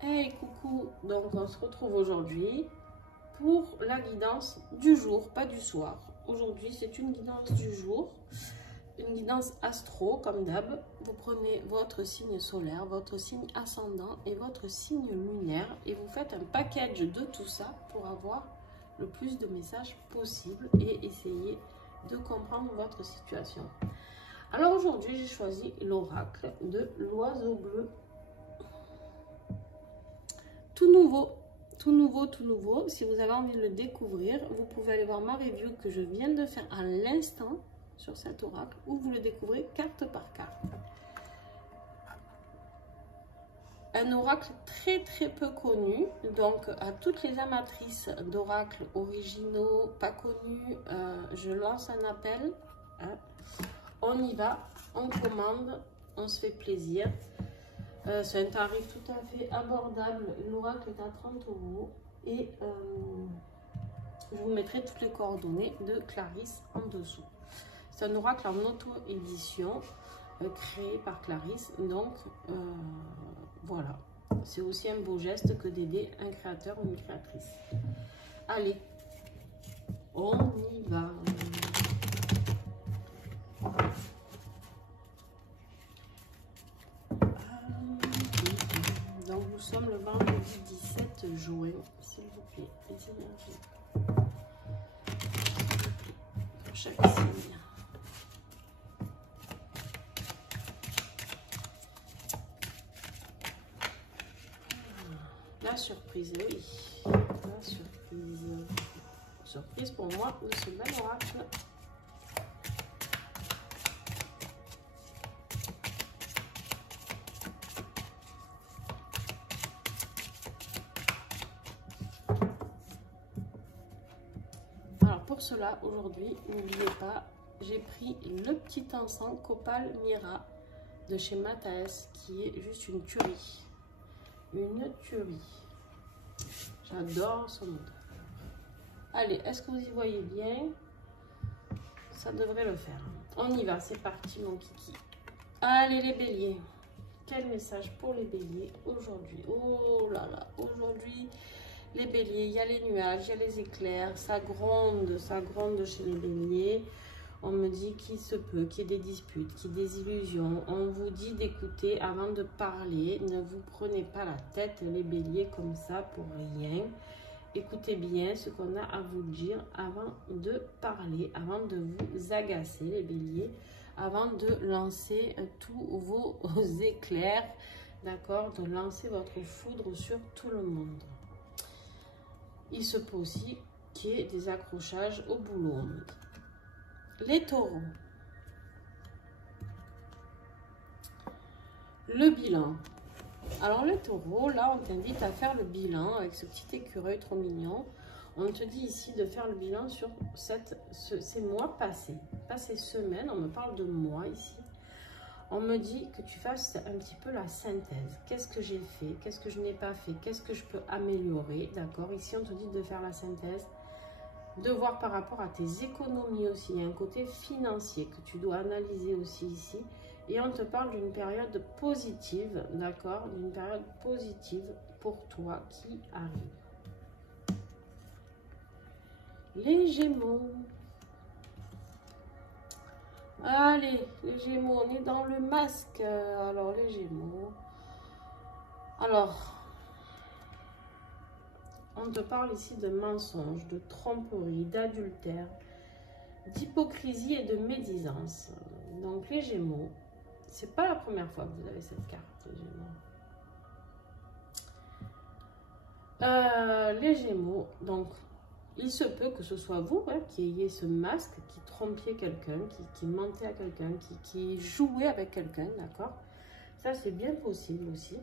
Hey coucou, donc on se retrouve aujourd'hui pour la guidance du jour, pas du soir. Aujourd'hui c'est une guidance du jour, une guidance astro comme d'hab. Vous prenez votre signe solaire, votre signe ascendant et votre signe lunaire et vous faites un package de tout ça pour avoir le plus de messages possible et essayer de comprendre votre situation. Alors aujourd'hui j'ai choisi l'oracle de l'oiseau bleu. Tout nouveau, tout nouveau, tout nouveau. Si vous avez envie de le découvrir, vous pouvez aller voir ma review que je viens de faire à l'instant sur cet oracle, où vous le découvrez carte par carte. Un oracle très très peu connu, donc à toutes les amatrices d'oracles originaux, pas connus, je lance un appel. Hein. On y va, on commande, on se fait plaisir. C'est un tarif tout à fait abordable. L'oracle est à 30 € et je vous mettrai toutes les coordonnées de Clarisse en dessous. C'est un oracle en auto-édition créé par Clarisse. Donc voilà, c'est aussi un beau geste que d'aider un créateur ou une créatrice. Allez, on y va. Donc nous sommes le vendredi 17 juin, s'il vous plaît, les énergies. Pour chaque signe. La surprise, oui. La surprise. Surprise pour moi de ce bel oracle. Pour cela, aujourd'hui, n'oubliez pas, j'ai pris le petit encens Copal Mira de chez Mathaes, qui est juste une tuerie. Une tuerie. J'adore son odeur. Allez, est-ce que vous y voyez bien? Ça devrait le faire. On y va, c'est parti mon kiki. Allez les béliers. Quel message pour les béliers aujourd'hui? Oh là là, aujourd'hui... Les béliers, il y a les nuages, il y a les éclairs, ça gronde chez les béliers. On me dit qu'il se peut, qu'il y ait des disputes, qu'il y ait des illusions. On vous dit d'écouter avant de parler. Ne vous prenez pas la tête, les béliers, comme ça, pour rien. Écoutez bien ce qu'on a à vous dire avant de parler, avant de vous agacer, les béliers, avant de lancer tous vos éclairs, d'accord, de lancer votre foudre sur tout le monde. Il se peut aussi qu'il y ait des accrochages au boulot. Les taureaux. Le bilan. Alors les taureaux, là on t'invite à faire le bilan avec ce petit écureuil trop mignon. On te dit ici de faire le bilan sur ces mois passés. Pas ces semaines, on me parle de mois ici. On me dit que tu fasses un petit peu la synthèse. Qu'est-ce que j'ai fait? Qu'est-ce que je n'ai pas fait? Qu'est-ce que je peux améliorer? D'accord? Ici, on te dit de faire la synthèse, de voir par rapport à tes économies aussi. Il y a un côté financier que tu dois analyser aussi ici. Et on te parle d'une période positive, d'accord? D'une période positive pour toi qui arrive. Les Gémeaux. Allez, les Gémeaux, on est dans le masque. Alors, les Gémeaux. Alors, on te parle ici de mensonges, de tromperie, d'adultère, d'hypocrisie et de médisance. Donc, les Gémeaux, c'est pas la première fois que vous avez cette carte, les Gémeaux. Les Gémeaux, donc... Il se peut que ce soit vous hein, qui ayez ce masque, qui trompiez quelqu'un, qui mentez à quelqu'un, qui jouez avec quelqu'un, d'accord? Ça, c'est bien possible aussi.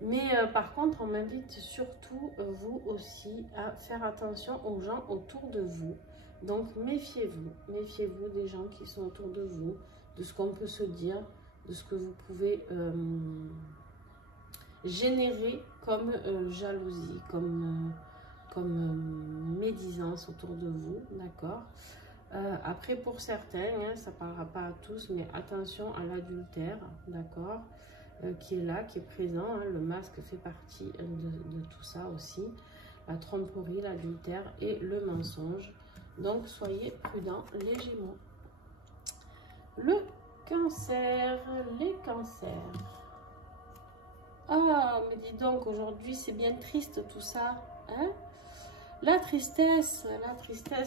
Mais par contre, on m'invite surtout, vous aussi, à faire attention aux gens autour de vous. Donc, méfiez-vous. Méfiez-vous des gens qui sont autour de vous, de ce qu'on peut se dire, de ce que vous pouvez générer comme jalousie, comme médisance autour de vous, d'accord? Après, pour certains, hein, ça ne parlera pas à tous, mais attention à l'adultère, d'accord? qui est là, qui est présent. Hein. Le masque fait partie de tout ça aussi. La tromperie, l'adultère et le mensonge. Donc, soyez prudents, les Gémeaux. Le Cancer, les cancers. Ah, mais dis donc, aujourd'hui, c'est bien triste tout ça. Hein? La tristesse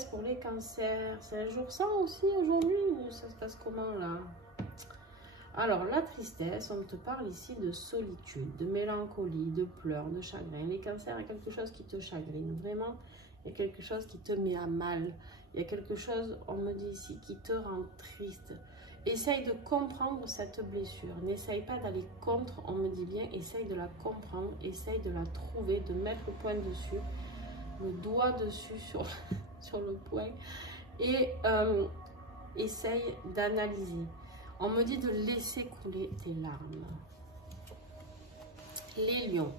pour les cancers. C'est un jour sans aussi aujourd'hui? Ça se passe comment là? Alors, la tristesse, on te parle ici de solitude, de mélancolie, de pleurs, de chagrin. Les cancers, il y a quelque chose qui te chagrine. Vraiment, il y a quelque chose qui te met à mal. Il y a quelque chose, on me dit ici, qui te rend triste. Essaye de comprendre cette blessure. N'essaye pas d'aller contre, on me dit bien. Essaye de la comprendre, essaye de la trouver, de mettre le point dessus, le doigt dessus sur le point. Et essaye d'analyser. On me dit de laisser couler tes larmes. Les lions.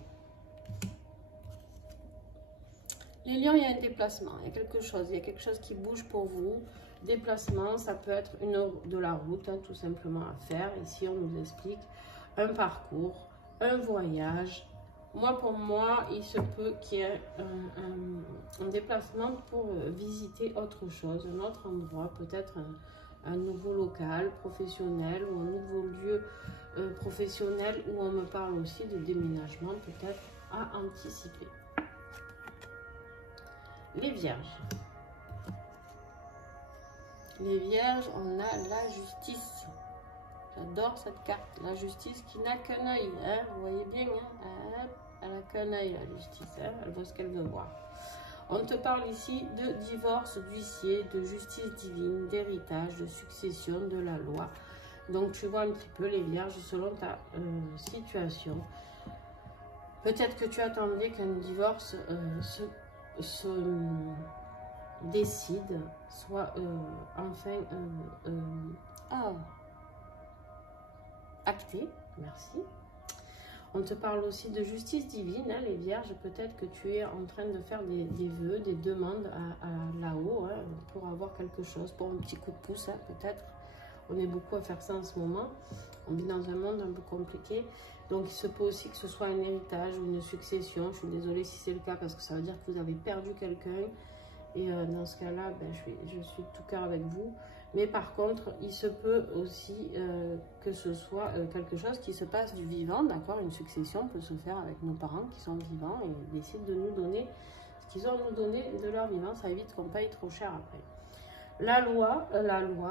Les lions, il y a un déplacement, il y a quelque chose qui bouge pour vous. Déplacement, ça peut être une heure de la route, hein, tout simplement à faire. Ici, on nous explique un parcours, un voyage. Pour moi, il se peut qu'il y ait un déplacement pour visiter autre chose, un autre endroit, peut-être un nouveau local professionnel ou un nouveau lieu professionnel où on me parle aussi de déménagement peut-être à anticiper. Les vierges. Les vierges, on a la justice. J'adore cette carte. La justice qui n'a qu'un œil. Hein, vous voyez bien, hein, elle n'a qu'un œil, la justice. Hein, elle voit ce qu'elle veut voir. On te parle ici de divorce, d'huissier, de justice divine, d'héritage, de succession, de la loi. Donc, tu vois un petit peu les vierges selon ta situation. Peut-être que tu attendais qu'un divorce se décide, soit enfin acté. Merci. On te parle aussi de justice divine, hein, les vierges. Peut-être que tu es en train de faire des vœux, des demandes à là-haut, hein, pour avoir quelque chose, pour un petit coup de pouce, hein, peut-être. On est beaucoup à faire ça en ce moment. On vit dans un monde un peu compliqué. Donc, il se peut aussi que ce soit un héritage ou une succession. Je suis désolée si c'est le cas parce que ça veut dire que vous avez perdu quelqu'un. Et dans ce cas-là, ben, je suis de tout cœur avec vous. Mais par contre, il se peut aussi que ce soit quelque chose qui se passe du vivant, d'accord? Une succession peut se faire avec nos parents qui sont vivants et décident de nous donner ce qu'ils ont à nous donner de leur vivant. Ça évite qu'on paye trop cher après. La loi,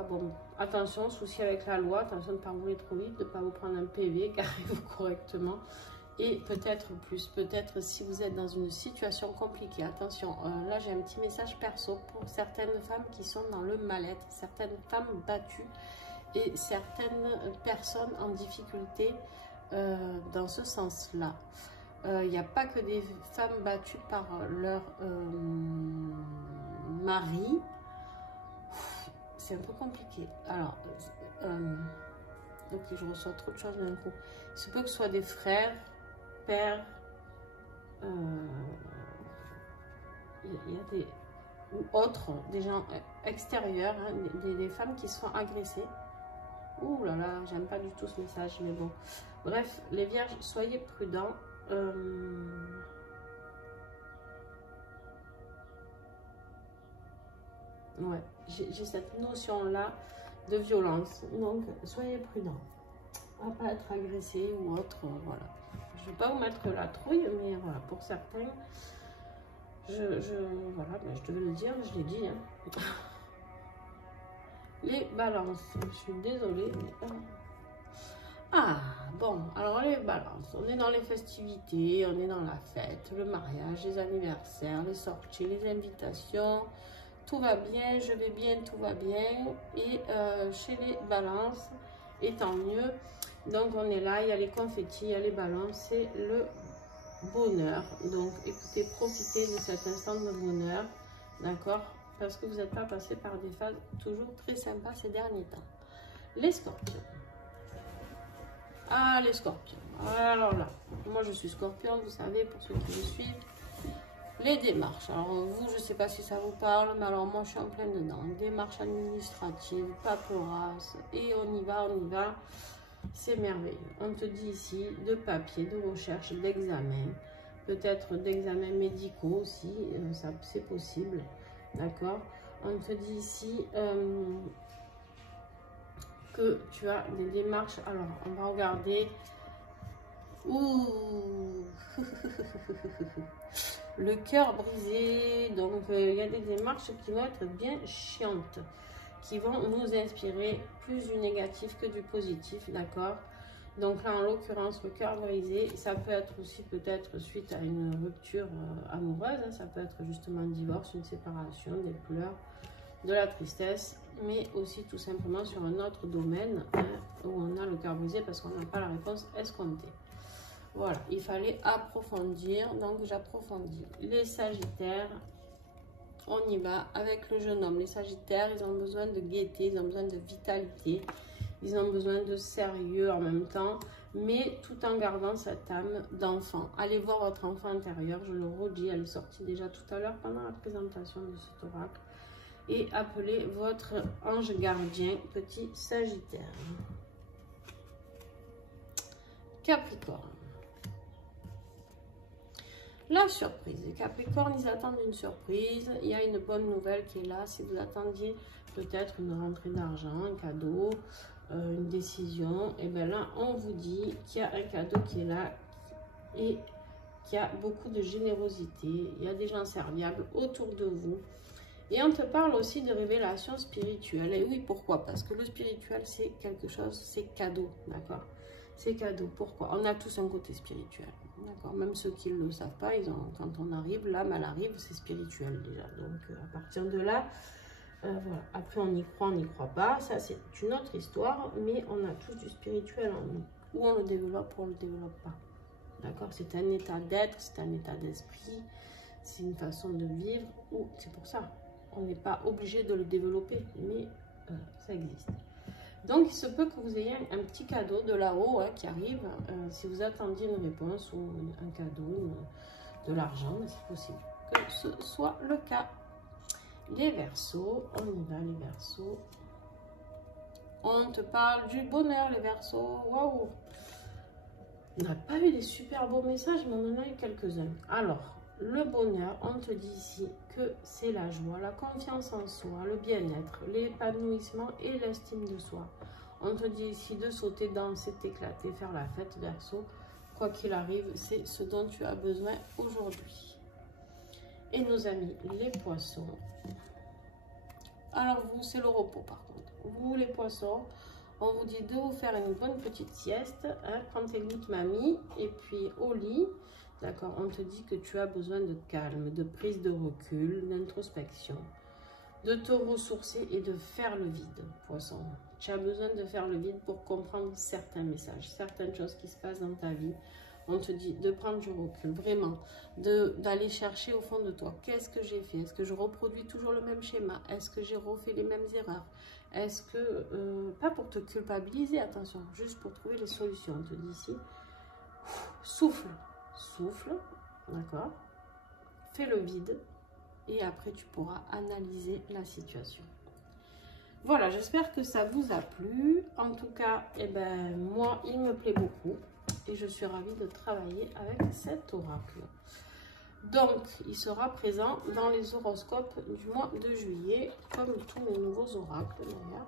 bon, attention, souci avec la loi, attention de ne pas rouler trop vite, de ne pas vous prendre un PV, garez-vous correctement. Et peut-être si vous êtes dans une situation compliquée, attention, là j'ai un petit message perso pour certaines femmes qui sont dans le mal-être, certaines femmes battues et certaines personnes en difficulté dans ce sens-là. Il n'y a pas que des femmes battues par leur mari. C'est un peu compliqué. Alors, ok, je reçois trop de choses d'un coup. Il se peut que ce soit des frères, pères, il y a des ou autres, des gens extérieurs, hein, des femmes qui se font agresser. Ouh là là, j'aime pas du tout ce message, mais bon. Bref, les vierges, soyez prudents. Ouais, j'ai cette notion-là de violence, donc soyez prudents. À pas être agressé ou autre, voilà. Je ne vais pas vous mettre la trouille, mais voilà, pour certains, voilà, ben, je devais le dire, je l'ai dit. Hein. Les balances, je suis désolée. Mais... Ah, bon, alors les balances, on est dans les festivités, on est dans la fête, le mariage, les anniversaires, les sorties, les invitations. Tout va bien, je vais bien, tout va bien. Et chez les balances, et tant mieux. Donc on est là, il y a les confettis, il y a les ballons, c'est le bonheur. Donc écoutez, profitez de cet instant de bonheur, d'accord? Parce que vous n'êtes pas passé par des phases toujours très sympas ces derniers temps. Les scorpions. Ah, les scorpions. Alors là, moi je suis scorpion, vous savez, pour ceux qui me suivent. Les démarches. Alors vous, je ne sais pas si ça vous parle, mais alors moi je suis en plein dedans. Démarches administratives, paperasse, et on y va, on y va. C'est merveilleux. On te dit ici de papier, de recherche, d'examen, peut-être d'examens médicaux aussi, ça c'est possible, d'accord. On te dit ici que tu as des démarches. Alors, on va regarder. Ouh. Le cœur brisé. Donc, il y a des démarches qui vont être bien chiantes, qui vont nous inspirer plus du négatif que du positif, d'accord. Donc là, en l'occurrence, le cœur brisé, ça peut être aussi peut-être suite à une rupture amoureuse, hein, ça peut être justement un divorce, une séparation, des pleurs, de la tristesse, mais aussi tout simplement sur un autre domaine, hein, où on a le cœur brisé parce qu'on n'a pas la réponse escomptée. Voilà, il fallait approfondir, donc j'approfondis. Les Sagittaires, on y va avec le jeune homme. Les Sagittaires, ils ont besoin de gaieté, ils ont besoin de vitalité, ils ont besoin de sérieux en même temps, mais tout en gardant cette âme d'enfant. Allez voir votre enfant intérieur, je le redis, elle est sortie déjà tout à l'heure pendant la présentation de cet oracle. Et appelez votre ange gardien, petit Sagittaire. Capricorne. La surprise. Les Capricornes, ils attendent une surprise. Il y a une bonne nouvelle qui est là. Si vous attendiez peut-être une rentrée d'argent, un cadeau, une décision, et bien là, on vous dit qu'il y a un cadeau qui est là et qu'il y a beaucoup de générosité. Il y a des gens serviables autour de vous. Et on te parle aussi de révélation spirituelle. Et oui, pourquoi? Parce que le spirituel, c'est quelque chose, c'est cadeau, d'accord? C'est cadeau. Pourquoi? On a tous un côté spirituel, d'accord? Même ceux qui ne le savent pas, ils ont, quand on arrive, l'âme, elle arrive, c'est spirituel déjà. Donc, à partir de là, voilà. Après, on y croit, on n'y croit pas. Ça, c'est une autre histoire, mais on a tous du spirituel en nous. Ou on le développe ou on ne le développe pas, d'accord? C'est un état d'être, c'est un état d'esprit, c'est une façon de vivre, ou c'est pour ça. On n'est pas obligé de le développer, mais ça existe. Donc, il se peut que vous ayez un petit cadeau de là-haut, hein, qui arrive. Si vous attendiez une réponse ou un cadeau, de l'argent, c'est possible que ce soit le cas. Les Verseaux, on y va les Verseaux. On te parle du bonheur, les Verseaux. Waouh! On n'a pas eu des super beaux messages, mais on en a eu quelques-uns. Alors, le bonheur, on te dit ici que c'est la joie, la confiance en soi, le bien-être, l'épanouissement et l'estime de soi. On te dit ici de sauter, danser, t'éclater, faire la fête, Verseau. Quoi qu'il arrive, c'est ce dont tu as besoin aujourd'hui. Et nos amis, les Poissons. Alors vous, c'est le repos par contre. Vous, les Poissons, on vous dit de vous faire une bonne petite sieste, hein, prendre tes gouttes mamie, et puis au lit. D'accord, on te dit que tu as besoin de calme, de prise de recul, d'introspection, de te ressourcer et de faire le vide, Poisson. Tu as besoin de faire le vide pour comprendre certains messages, certaines choses qui se passent dans ta vie. On te dit de prendre du recul, vraiment, d'aller chercher au fond de toi. Qu'est-ce que j'ai fait? Est-ce que je reproduis toujours le même schéma? Est-ce que j'ai refait les mêmes erreurs? Est-ce que, pas pour te culpabiliser, attention, juste pour trouver les solutions. On te dit ici, souffle. Souffle, d'accord, fais le vide et après tu pourras analyser la situation. Voilà, j'espère que ça vous a plu. En tout cas, eh ben, moi, il me plaît beaucoup et je suis ravie de travailler avec cet oracle. Donc, il sera présent dans les horoscopes du mois de juillet, comme tous mes nouveaux oracles d'ailleurs.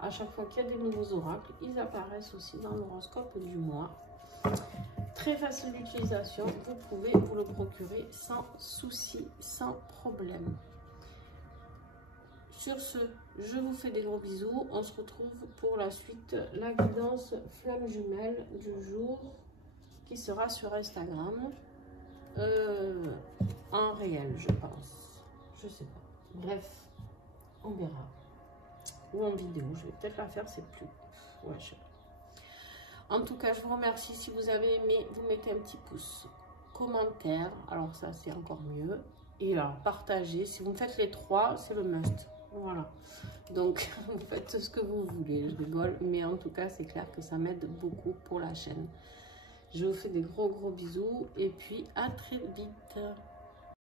À chaque fois qu'il y a des nouveaux oracles, ils apparaissent aussi dans l'horoscope du mois. Très facile d'utilisation, vous pouvez vous le procurer sans souci, sans problème. Sur ce, je vous fais des gros bisous. On se retrouve pour la suite, la guidance flamme jumelle du jour qui sera sur Instagram. En réel, je pense. Je sais pas. Bref, on verra. Ou en vidéo, je vais peut-être la faire, c'est plus. Ouais, je sais pas. En tout cas, je vous remercie. Si vous avez aimé, vous mettez un petit pouce, commentaire. Alors ça, c'est encore mieux. Et alors, partagez. Si vous me faites les trois, c'est le must. Voilà. Donc, vous faites ce que vous voulez. Je rigole. Mais en tout cas, c'est clair que ça m'aide beaucoup pour la chaîne. Je vous fais des gros bisous. Et puis, à très vite.